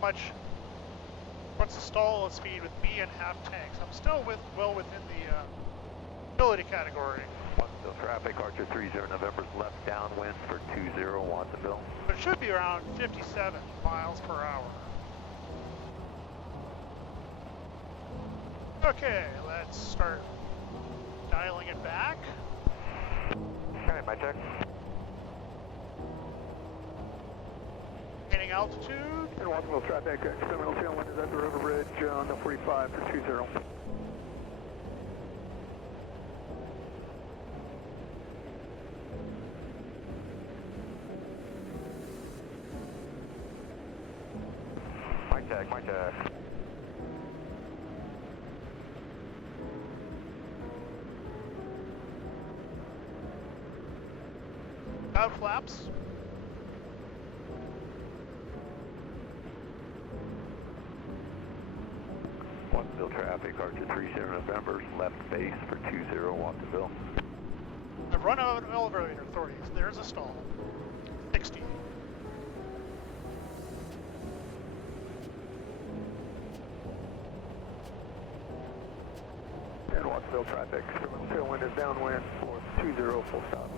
what's the stall speed with me and half tanks? I'm still well within the ability category. Watsonville traffic, Archer 30 November's left downwind for 20 Watsonville. But it should be around 57 miles per hour. Okay, let's start dialing it back. Okay, my check. Gaining altitude. And Watsonville traffic, terminal tailwind is at the river bridge on the 45 for 20. My check. Out flaps. Watsonville traffic, Archer 30 November's left base for 20 Watsonville. I've run out of elevator authorities. There's a stall. 60. And Watsonville traffic, terminal tailwind is downwind for 20 full stop.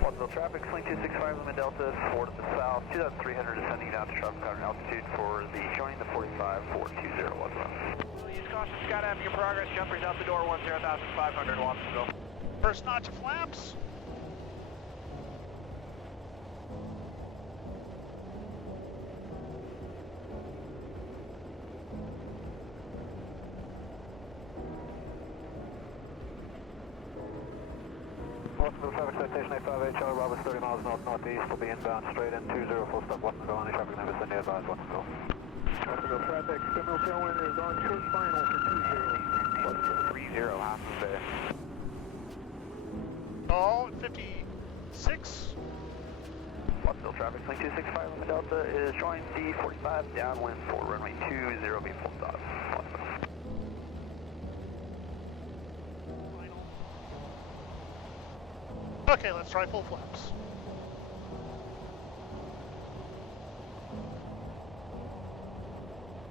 Watsonville traffic, Sling 265, Lima Delta, 4 to the south, 2,300 descending down to traffic pattern altitude for the joining the 45, 420 Watsonville. Use caution, Scott, after your progress, jumpers out the door, 10,500 Watsonville. First notch of flaps. Watsonville traffic citation 85 Charlie Roberts 30 miles north-northeast will be inbound straight in 20 full stop Watsonville. Any traffic members send advise Watsonville. Watsonville traffic, terminal tailwind is on short final for 20. Watsonville 30, half of bay. Stall 56. Watsonville traffic, Sling 265, Lima Delta is joining the 45 downwind for runway 20, be full stop. Watsonville. Okay, let's try full flaps.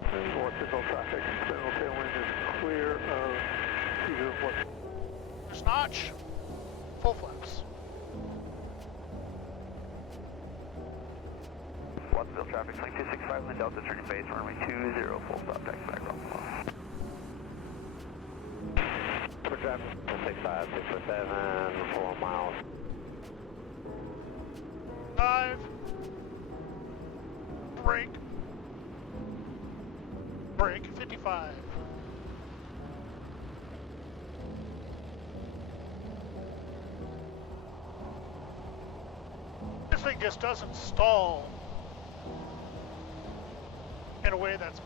Watsonville traffic, terminal tailwind is clear of 20 First notch. Full flaps. Watsonville traffic, Sling 265, Lima Delta turning base, runway 20, full stop, taxi back Watsonville. For traffic, 65, 647, 4 miles. 5. Brake. Brake 55. This thing just doesn't stall in a way that's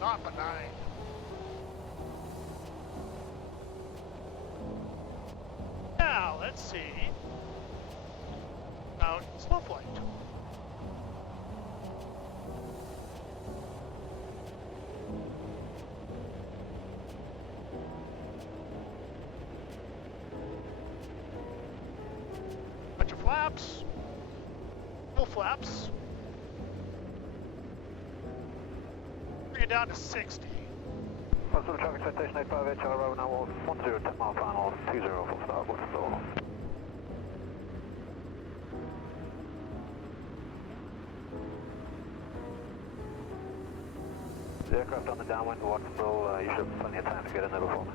not benign. Now, let's see. Now, slow flight. Bunch of flaps. Full flaps. Bring it down to 60. Watsonville traffic citation 85 Charlie Roberts now 10, 10 mile final, 20 full stop, Watsonville. The aircraft on the downwind to Watsonville, you should have plenty of time to get in there before me.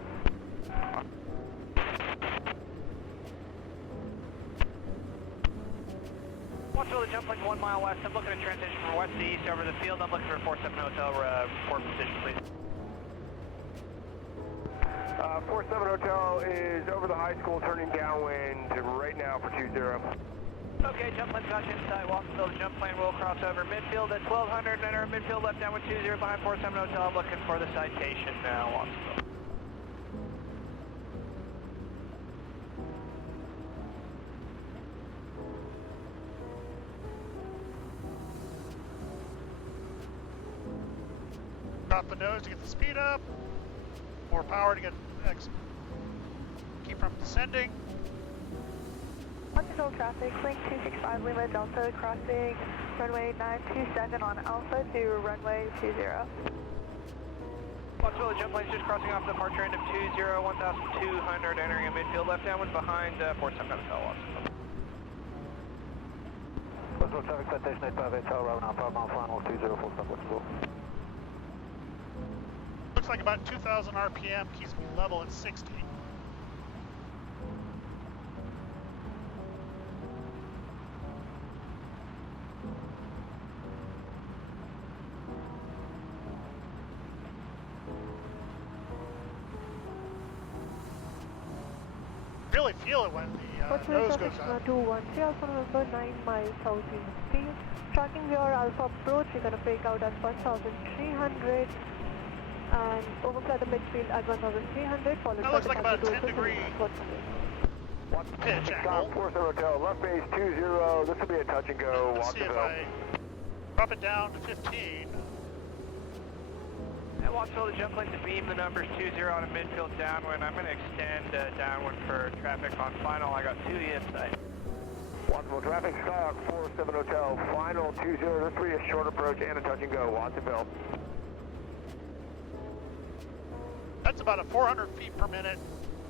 Watsonville, the jump like 1 mile west. I'm looking to transition from west to east over the field. I'm looking for a 47 hotel report position, please. 47 Hotel is over the high school, turning downwind right now for 20. Okay, jump plane got you inside Watsonville. The jump plane will cross over midfield at 1200, enter midfield left downwind 20 behind 47 Hotel. I'm looking for the citation now, Watsonville. Drop the nose to get the speed up. More power to get keep from descending. Watsonville traffic, Link 265 Lima Delta crossing runway 927 on Alpha to runway 20. Watchville, the jump plane's just crossing off the departure end of 20, 1,200, entering a midfield left downwind behind 47 Hotel, Watsonville. Watsonville traffic citation 858, Charlie Bravo now, 5 mile final, 20, full stop, Watsonville. Looks like about 2,000 RPM, keeps me level at 60. Really feel it when the nose goes up. 21, Alpha November 9 miles southeast. Please, tracking your Alpha approach, you're going to fake out at 1,300 and overfly the midfield at 1,300, followed That by looks the like about a taxi to 10-degree pitch angle. 47 Hotel, left base 20, this will be a touch and go, Let's see if Watsonville. I drop it down to 15. And Watsonville, the jump plane to beam the numbers 20 on a midfield downwind. I'm going to extend downwind for traffic on final. I got 2 inside. Watsonville traffic, Skyhawk 47 Hotel, final 20, this will be a short approach and a touch and go, Watsonville. That's about a 400 feet per minute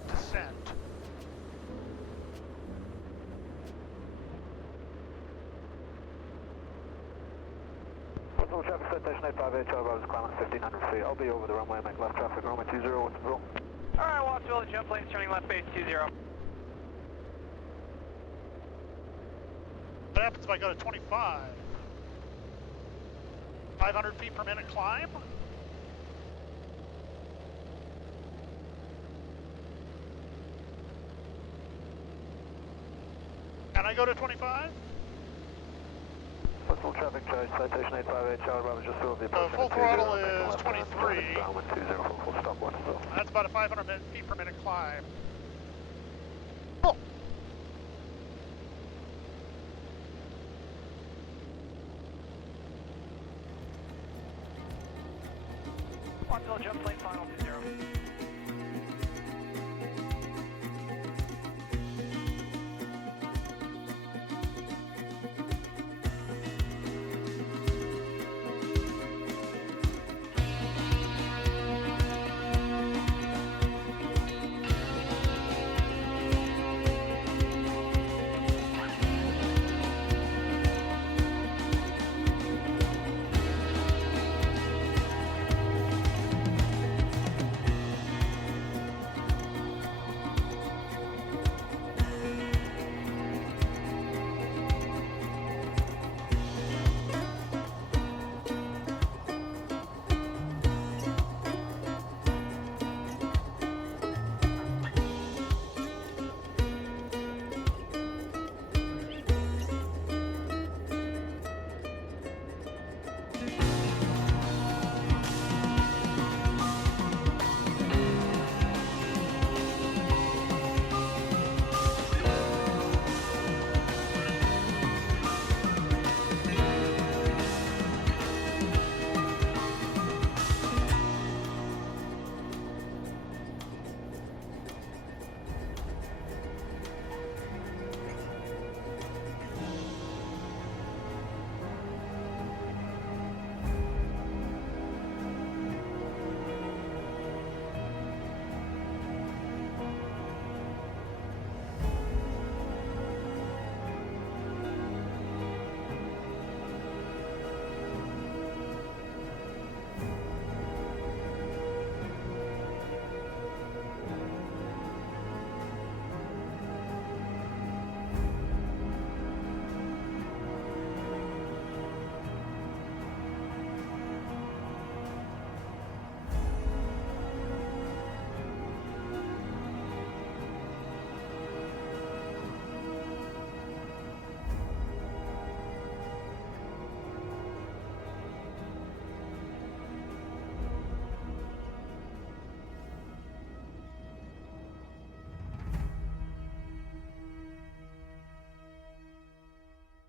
descent. Watsonville traffic citation 858, Charlie Bravo is climbing 1,500 feet. I'll be over the runway, make left traffic, runway 20, Watsonville. Alright, Watsonville, the jump plane's turning left base 20. What happens if I go to 25? 500 feet per minute climb? Can I go to 25? Watsonville traffic charge, citation 858, Charlie Bravo just through the approach. full throttle is 23. Downwind 20, full stop, Watsonville. That's about a 500 feet per minute climb. Oh. Watsonville, jump plane final 20.